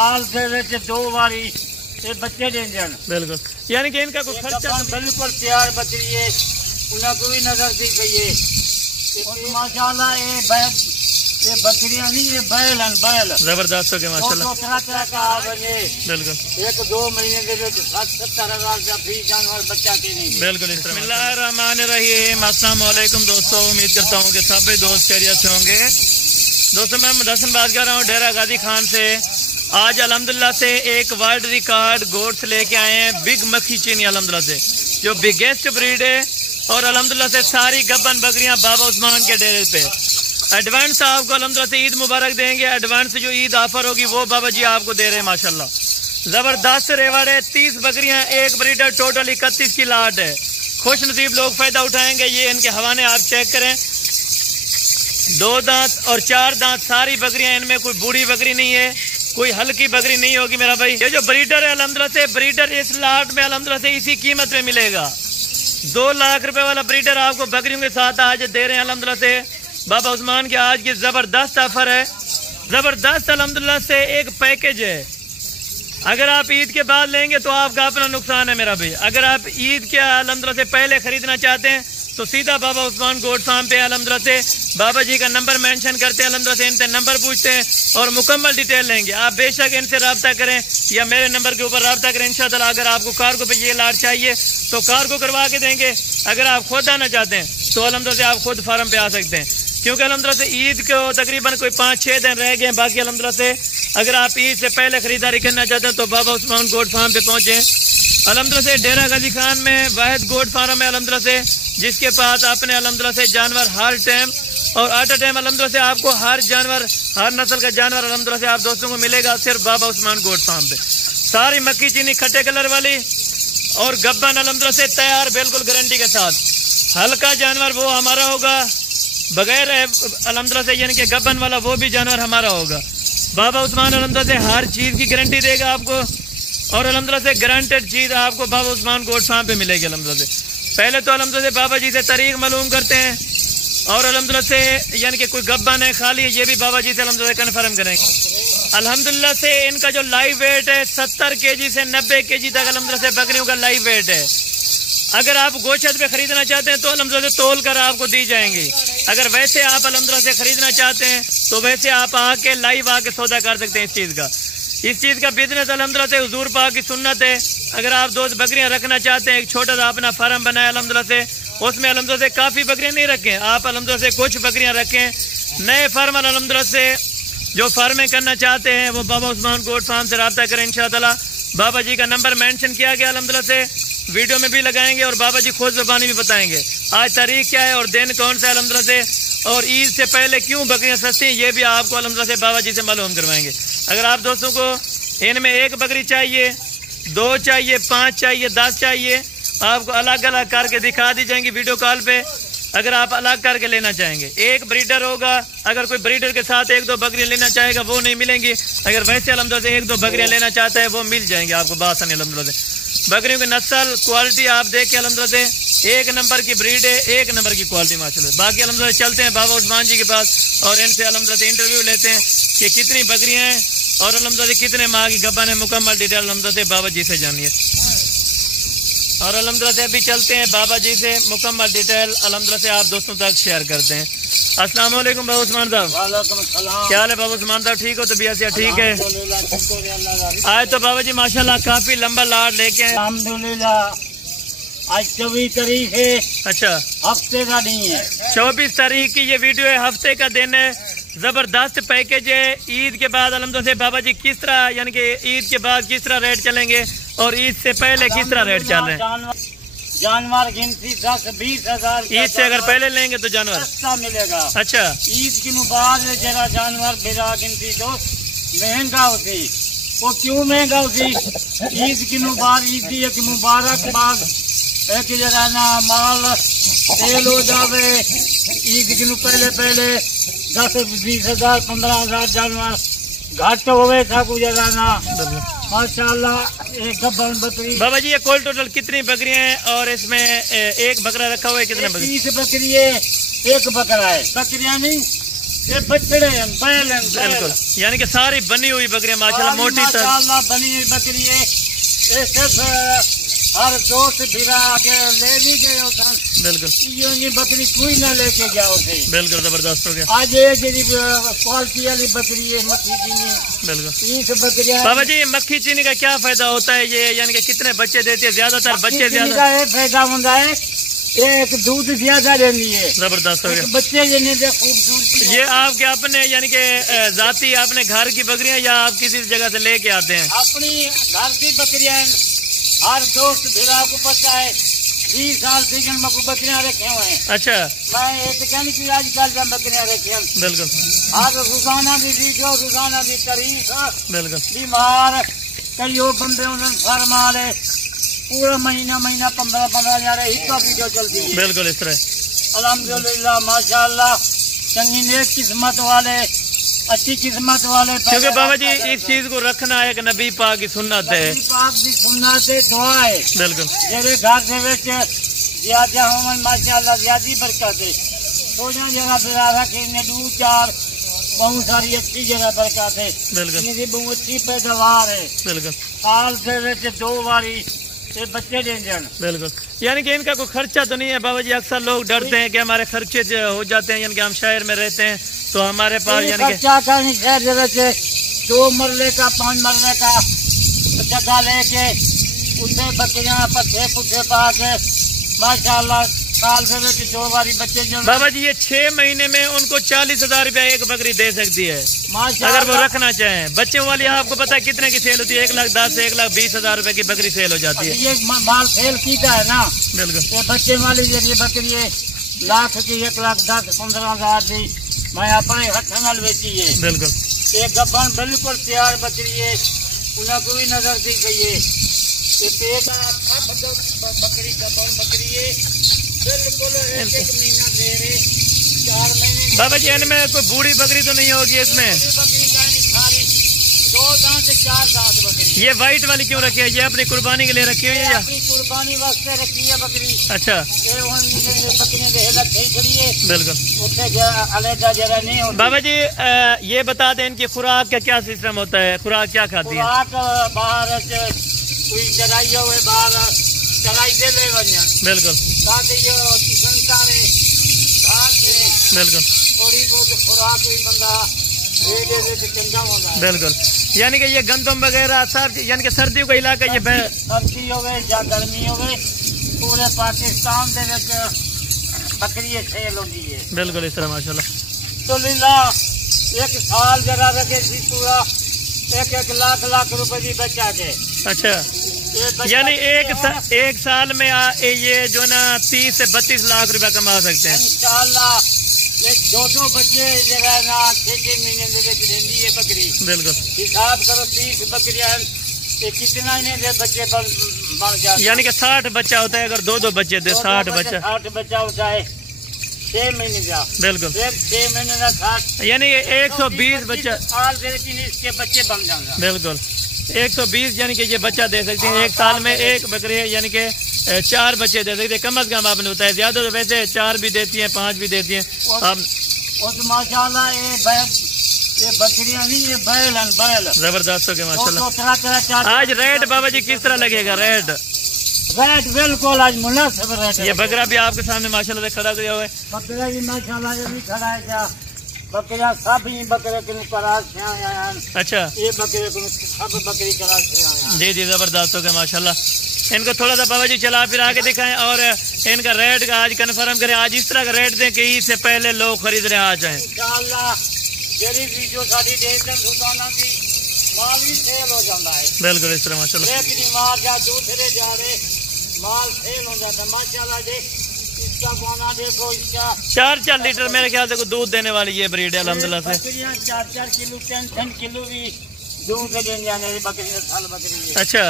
साल से 2 बारी ये बच्चे दें जन बिल्कुल, यानी कि इनका कोई खर्चा बिल्कुल तैयार बकरी है, उन्हें कोई नजर दी गई है। माशाल्लाह ये बकरियां नहीं, ये बैल जबरदस्त हो गए माशाल्लाह। तरह का बिल्कुल 1-2 महीने के 70,000 फी जानवर बच्चा के नहीं। बिल्कुल। बिस्मिल्लाहिर्रहमानिर्रहीम। अस्सलाम वालेकुम दोस्तों, उम्मीद करता हूँ कि सभी दोस्त खैरियत से होंगे। दोस्तों मैं मुदस्सिर बात कर रहा हूँ डेरा गाजी खान से। आज अल्हम्दुलिल्लाह से एक वर्ल्ड रिकॉर्ड गोट्स लेके आए हैं, बिग मक्खी चीनी अल्हम्दुलिल्लाह से, जो बिगेस्ट ब्रीड है। और अल्हम्दुलिल्लाह से सारी गब्बन बकरियां बाबा उस्मान के डेरे पे। एडवांस आपको अल्हम्दुलिल्लाह से ईद मुबारक देंगे। एडवांस जो ईद ऑफर होगी वो बाबा जी आपको दे रहे हैं माशाल्लाह। जबरदस्त रेवाड़ है, 30 बकरियां, एक ब्रीडर, टोटल 31 की लाट है। खुश नसीब लोग फायदा उठाएंगे। ये इनके हवाने आप चेक करें, 2 दांत और 4 दांत सारी बकरियां, इनमें कोई बूढ़ी बकरी नहीं है, कोई हल्की बकरी नहीं होगी मेरा भाई। ये जो ब्रीडर है अल्हम्दुलिल्लाह से, ब्रीडर इस लाट में अल्हम्दुलिल्लाह से इसी कीमत में मिलेगा। 2 लाख रुपए वाला ब्रीडर आपको बकरियों के साथ आज दे रहे हैं अल्हम्दुलिल्लाह से बाबा उस्मान के। आज की जबरदस्त ऑफर है, जबरदस्त अल्हम्दुलिल्लाह से एक पैकेज है। अगर आप ईद के बाद लेंगे तो आपका अपना नुकसान है मेरा भाई। अगर आप ईद के अल्हम्दुलिल्लाह से पहले खरीदना चाहते हैं तो सीधा बाबा उस्मान गोट फार्म पे अल्हम्दुलिल्लाह से बाबा जी का नंबर मेंशन करते हैं, अल्हम्दुलिल्लाह से इनसे नंबर पूछते हैं और मुकम्मल डिटेल लेंगे। आप बेशक इनसे रब्ता करें या मेरे नंबर के ऊपर रब्ता करें इंशाअल्लाह। अगर आपको कार्गो पे ये लाट चाहिए तो कार्गो करवा के देंगे। अगर आप खुद आना चाहते हैं तो अल्हम्दुलिल्लाह से आप खुद फार्म पे आ सकते हैं, क्योंकि अल्हम्दुलिल्लाह से ईद को तकरीबन कोई 5-6 दिन रह गए। बाकी अल्हम्दुलिल्लाह से अगर आप ईद से पहले खरीदारी करना चाहते हैं तो बाबा उस्मान गोट फार्म पे पहुंचे। अल्हम्दुलिल्लाह से डेरा गाजी खान में वाहिद गोट फार्म है अल्हम्दुलिल्लाह से, जिसके पास अपने अल्हम्दुलिल्लाह से जानवर हर टाइम और आटा टाइम अल्हम्दुलिल्लाह से आपको हर जानवर, हर नस्ल का जानवर अल्हम्दुलिल्लाह से आप दोस्तों को मिलेगा सिर्फ बाबा उस्मान गोट फार्म पे। सारी मक्खी चीनी खट्टे कलर वाली और गब्बन अल्हम्दुलिल्लाह से तैयार, बिल्कुल गारंटी के साथ। हल्का जानवर वो हमारा होगा, बगैर अल्हम्दुलिल्लाह से यानी कि गब्बन वाला वो भी जानवर हमारा होगा। बाबा उस्मान अल्हम्दुलिल्लाह से हर चीज की गारंटी देगा आपको और अल्हम्दुलिल्लाह से गारंटेड चीज आपको बाबा उस्मान गोट फार्म पे मिलेगी अल्हम्दुलिल्लाह से। पहले तो अल्हम्दुलिल्लाह से बाबा जी से तारीख मालूम करते हैं और अल्हम्दुलिल्लाह से यानी कि कोई गब्बन है खाली है ये भी बाबा जी से अल्हम्दुलिल्लाह कन्फर्म करेंगे। अल्हम्दुलिल्लाह से इनका जो लाइव वेट है 70 kg से 90 kg तक अल्हम्दुलिल्लाह से बकरियों का लाइव वेट है। अगर आप गोश्त पे खरीदना चाहते हैं तो अल्हम्दुलिल्लाह से तोल कर आपको दी जाएंगी। अगर वैसे आप अल्हम्दुलिल्लाह से खरीदना चाहते हैं तो वैसे आप आके लाइव आके सौदा कर सकते हैं। इस चीज का बिजनेस अल्हम्दुलिल्लाह से हुजूर पाक की सुन्नत है। अगर आप 2 बकरियां रखना चाहते हैं, एक छोटा सा अपना फार्म बनाए अल्हम्दुलिल्लाह से, उसमें अल्हम्दुलिल्लाह से काफी बकरियां नहीं रखें, आप अल्हम्दुलिल्लाह से कुछ बकरियां रखें। नए फार्म अल्हम्दुलिल्लाह से जो फार्में करना चाहते हैं वो बाबा उस्मान गोट फार्म से रब्ता करें इंशाअल्लाह। बाबा जी का नंबर मेंशन किया गया अल्हम्दुलिल्लाह से, वीडियो में भी लगाएंगे और बाबा जी खुद ज़बानी भी बताएंगे आज तारीख क्या है और दिन कौन सा है अल्हम्दुलिल्लाह से, और ईद से पहले क्यों बकरियां सस्ती हैं ये भी आपको अल्हम्दुलिल्लाह से बाबा जी से मालूम करवाएंगे। अगर आप दोस्तों को इनमें 1 बकरी चाहिए, 2 चाहिए, 5 चाहिए, 10 चाहिए, आपको अलग अलग करके दिखा दी जाएंगी वीडियो कॉल पे। अगर आप अलग करके लेना चाहेंगे, एक ब्रीडर होगा, अगर कोई ब्रीडर के साथ 1-2 बकरियां लेना चाहेगा वो नहीं मिलेंगी। अगर वैसे अल्हम्दुलिल्लाह से 1-2 बकरियां लेना चाहता है वो मिल जाएंगे आपको बासानी अल्हम्दुलिल्लाह से। बकरियों की नस्ल क्वालिटी आप देख के अल्हम्दुलिल्लाह से 1 नंबर की ब्रीड है, 1 नंबर की क्वालिटी माशाल्लाह। बाकी अल्हम्दुलिल्लाह चलते हैं बाबा उस्मान जी के पास और इनसे अल्हम्दुलिल्लाह से इंटरव्यू लेते हैं कि कितनी बकरियां हैं और अल्हम्दुलिल्लाह से कितने माह की गब्बन है। मुकम्मल डिटेल अल्हम्दुलिल्लाह से बाबा जी से जानिए और अल्हम्दुलिल्लाह से अभी चलते हैं बाबा जी से मुकम्मल डिटेल अल्हम्दुलिल्लाह से आप दोस्तों तक शेयर करते हैं। अस्सलाम वालेकुम बाबा उस्मान साहब। वालेकुम अस्सलाम। क्या हाल है बाबा उस्मान साहब, ठीक हो? तबीयत से ठीक है? आज तो बाबा जी माशाल्लाह काफी लंबा लाट लेके आए अल्हम्दुलिल्लाह। आज 24 तारीख है। अच्छा, हफ्ते का नहीं है, 24 तारीख की ये वीडियो है, हफ्ते का दिन है। जबरदस्त पैकेज है। ईद के बाद अल्हम्दुलिल्लाह से बाबा जी किस तरह यानी कि ईद के बाद किस तरह रेट चलेंगे और ईद से पहले किस तरह रेट चल रहे हैं? जानवर गिनती 10-20 हजार। ईद से अगर पहले लेंगे तो जानवर सस्ता मिलेगा। अच्छा, ईद की बाद जरा जानवर बिना गिनती तो महंगा होती। वो क्यों महंगा होती? ईद की बाद ईद की मुबारकबाद एक जरा ना माल सेल हो जावे। ईद की पहले 10-20 हजार 15 हजार जानवर घट होवे था कुछ जरा ना माशाल्लाह। एक गब्बन बकरी बाबा जी ये कुल टोटल कितनी बकरियां हैं और इसमें एक बकरा रखा हुआ है? कितने बकरी? 30 बकरी है, 1 बकरा है। बकरियां नहीं ये बछड़े हैं, बैल हैं, बिल्कुल, यानी कि सारी बनी हुई बकरियां माशाल्लाह मोटी तर माशाल्लाह बनी हुई बकरी है। ये सिर्फ हर दोस्त भिरा आगे ले भी गए होता। बिल्कुल, ये बकरी कोई ना लेके जाओ थे। बिल्कुल जबरदस्त हो गया। आज ये जी क्वालिटी वाली बकरी है मक्खी चीनी। बिल्कुल, 30 बकरियां। बाबा जी मक्खी चीनी का क्या फायदा होता है ये, यानी कि कितने बच्चे देती है? ज्यादातर बच्चे ज्यादा ये फायदा होता है, एक दूध ज्यादा देनी है। जबरदस्त हो गया। बच्चे जिन्हें खूबसूरती ये आपके अपने यानी कि जाती अपने घर की बकरियां या आप किसी जगह से लेके आते हैं? अपनी घर की बकरियां। हर दोस्त भिरा को पता है 20 साल से को बकरियां रखे हुए हैं। अच्छा, मैं एक कहने की आजकल का बकरियां रखे हैं। बिल्कुल, हर रोजाना की वीडियो, रोजाना की तारीख। बिल्कुल, बीमार कई बंदे उन्होंने फरमा ले पूरा महीना 15-15 हजार एक वीडियो चलती है। बिल्कुल इस तरह अल्हम्दुलिल्लाह माशाल्लाह चंगी नेक किस्मत वाले, अच्छी किस्मत वाले। क्योंकि बाबा जी इस चीज को रखना एक नबी पाक की सुन्नत है। नबी पाक की सुन्नत है, दुआ है। बिल्कुल, जेरे घर से विच ज्यादा होवन माशाल्लाह ज्यादा बरकत है। थोड़ा जगह बिरा रखे ने 2-4 बहुत सारी अच्छी जगह बरकत है। बिल्कुल, इनकी बहुत अच्छी पैदावार है। बिल्कुल, साल से विच 2 बारी ये बच्चे दे जान। बिल्कुल, यानी कि इनका कोई खर्चा तो नहीं है बाबा जी? अक्सर लोग डरते हैं कि हमारे खर्चे हो जाते हैं, यानी कि हम शहर में रहते हैं तो हमारे पास यानी कि खर्चा का नहीं। शहर से 2 मरले का 5 मरले का जगह लेके उसमें बकरियां पट्ठे पुट्ठे पा के माशाल्लाह साल से 2 बारी बच्चे जो। बाबा जी ये 6 महीने में उनको 40,000 रुपया एक बकरी दे सकती है अगर वो रखना चाहें। बच्चों वाली आपको पता है कितने की सेल होती है? 1,10,000 से 1,20,000 रुपए की बकरी सेल हो जाती है। ये माल सेल कीता है ना। बिल्कुल, ये बच्चे वाली जरिए बकरी है लाख की 1,10,15,000 की मैं अपने हाथ नाल बेची है। बिल्कुल, ये गब्बन बिल्कुल तैयार बकरी है, उन्हें कोई नजर दी गई है। ये पेट बकरी गब्बन बकरी है बिल्कुल 1 महीना दे रहे 4 महीने। बाबा जी इनमें कोई बूढ़ी बकरी तो नहीं होगी इसमें? बकरी गानी सारी 2 दांत से 4 दांत बकरी। ये व्हाइट वाली क्यों रखी है? ये अपनी कुर्बानी के लिए रखी हुई है या? अपनी कुर्बानी वास्ते रखी है बकरी। अच्छा, ये बकरियां दे लग खड़ी है। बिल्कुल, उससे अलग जरा नहीं होती। बाबा जी ये बता दें इनकी खुराक का क्या सिस्टम होता है? खुराक क्या खाती है? खुराक बाहर कोई चराई हुए बाहर चराई दे ले वजन। बिल्कुल, ताकि ये किसान सारे घास से बिल्कुल, थोड़ी बहुत खुराक भी बंदा चंगा होता है। बिल्कुल, यानी कि ये गंदम वगैरह सब यानी कि सर्दियों का इलाका ये सर्दी हो गई या गर्मी हो गई पूरे पाकिस्तान के बकरी सेल होती है। बिल्कुल इस तरह माशाल्लाह। तो लीला 1 साल जरा रखे थी पूरा 1-1 लाख रुपए की बचा के। अच्छा, यानी एक साल में ये जो ना 30 से 32 लाख रुपया कमा सकते हैं इंशाल्लाह। ये 2 बच्चे जगह ना 6 महीने देती है बकरी। बिल्कुल, हिसाब करो 30 बकरियां ये कितना इन्हें दे बच्चे बन जाते। यानी कि 60 बच्चा होता है अगर 2 बच्चे दे 60 बच्चा 60 बच्चा होता है 6 महीने का। बिल्कुल, 6 महीने का 60 यानी 120 बच्चा साल से इसके बच्चे बन जाएंगे। बिल्कुल, 120 यानी कि ये बच्चा दे सकते हैं। एक साल में एक बकरी है यानी कि 4 बच्चे दे सकते हैं कम अज कम। आपने बताया ज्यादा तो वैसे 4 भी देती हैं 5 भी देती हैं। और तो माशाल्लाह ये बकरियां नहीं ये बैल हैं बैल जबरदस्त हो गया माशाल्लाह। तरह आज रेट बाबा जी किस तरह लगेगा? रेट बिल्कुल आज मुनासिब रेट। ये बकरा भी आपके सामने माशाल्लाह से खड़ा किया हुआ है। बकरा भी माशाल्लाह ये भी खड़ा है क्या बकरा सब ही बकरे के करार से आए हैं। अच्छा, ये बकरे को सब बकरी करार से आए हैं। जी जी जबरदस्त हो गया माशाल्लाह। इनको थोड़ा सा बाबा जी चला फिरा के दिखाएं और इनका रेट का आज कन्फर्म करें। आज इस तरह का रेट दें कि इससे पहले लोग खरीदने आ जाएं इंशाअल्लाह। जेरी वीडियो साडी देख कर दुकाना की माल भी सेल हो जाता है। बिल्कुल इस तरह माशाल्लाह। एक नहीं मार जा दूसरे जा रहे माल सेल हो जाता है माशाल्लाह। देख इसका बना देखो इसका 4 लीटर मेरे ख्याल से दूध देने वाली ये ब्रीड है अल्हम्दुलिल्लाह से। 4 किलो 10 किलो भी दूध देने जाने बकरी साल बकरी है। अच्छा,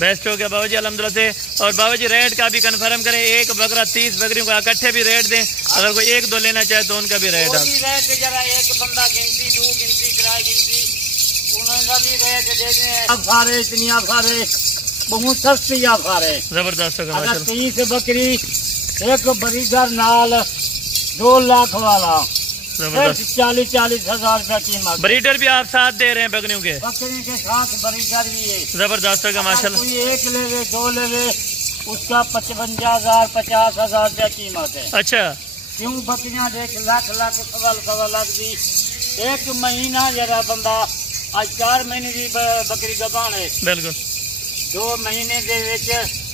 बेस्ट हो गया बाबा जी अल्हम्दुलिल्लाह से। और बाबा जी रेट का भी कंफर्म करें। एक बकरा 30 बकरियों को इकट्ठे भी रेट दें। अगर कोई 1-2 लेना चाहे तो उनका भी रेट रेट जरा एक बंदा गिनती 2 गिनती किराए गिनती उनका भी रेट दे दें। अफारे इतनी अफारे बहुत सस्ती अफारे जबरदस्त होगा अगर 30 बकरी एक बरीगर नाल 2 लाख वाला जबरदस्त। 40-40 हजार रुपया कीमत। ब्रीडर भी आप साथ दे रहे हैं बकरियों के? बकरी के साथ ब्रीडर भी है। जबरदस्त होगा माशाल्लाह। कोई एक लेवे 2 लेवे उसका 55,000 50,000 रुपया कीमत है। अच्छा, क्यों बकरियां देख लाख सवा लाख दी। एक महीना जरा बंदा आज 4 महीने की बकरी गबान है। बिल्कुल 2 महीने दे विच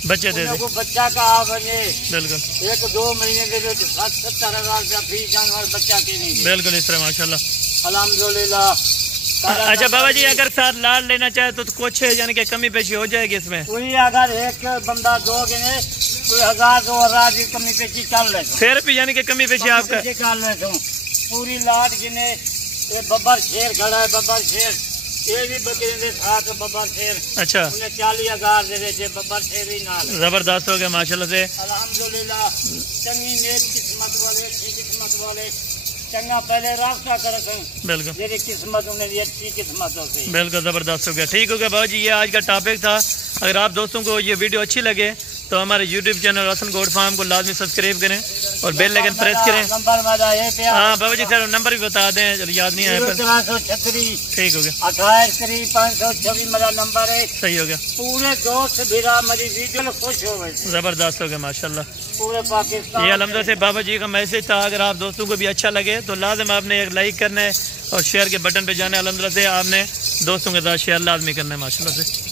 बच्चे दे दे। बच्चा का आ बने। बिल्कुल 1-2 महीने दे विच 70-70 हजार रुपया फी जानवर बच्चा की नहीं। बिल्कुल इस तरह माशाल्लाह। अल्हम्दुलिल्लाह। अच्छा बाबा जी, अगर साथ लाल लेना चाहे तो कुछ यानी कि कमी पेशी हो जाएगी इसमें? कोई अगर एक बंदा 2 गिने कोई 1000-2000 की कमी पेशी कर ले फिर भी यानी कि कमी पेशी आपका कर ले तुम पूरी लाट गिने। ये बब्बर शेर खड़ा है, बब्बर शेर ये भी बकरी के साथ बब्बर शेर। अच्छा, उन्हें 40,000 दे देते बब्बर शेर ही नाल। जबरदस्त हो गया माशाल्लाह से। अल्हम्दुलिल्लाह। चंगी नेक किस्मत वाले, अच्छी किस्मत वाले चंगा पहले रास्ता कर। बिल्कुल मेरी किस्मत उन्हें भी अच्छी किस्मत होती। बिल्कुल जबरदस्त हो गया। ठीक हो गया बाबा जी, ये आज का टॉपिक था। अगर आप दोस्तों को ये वीडियो अच्छी लगे तो हमारे YouTube चैनल रसन गोट फार्म को लाजमी सब्सक्राइब करें और बेल आइकन प्रेस करें। हाँ बाबा जी, सर नंबर भी बता दें, चलो याद नहीं आया पर। 1336 ठीक हो गया। 28 526 मेरा नंबर है। सही हो गया। पूरे दोस्त भीरा मेरी वीडियो में खुश हो गए। जबरदस्त हो गया माशाल्लाह। पूरे पाकिस्तान ये अलहमदुलिल्लाह से बाबा जी का मैसेज था। अगर आप दोस्तों को भी अच्छा लगे तो लाजम आपने एक लाइक करना है और शेयर के बटन पे जाना है। अलहमदुलिल्लाह से आपने दोस्तों के साथ शेयर लाजमी करना है माशाल्लाह से।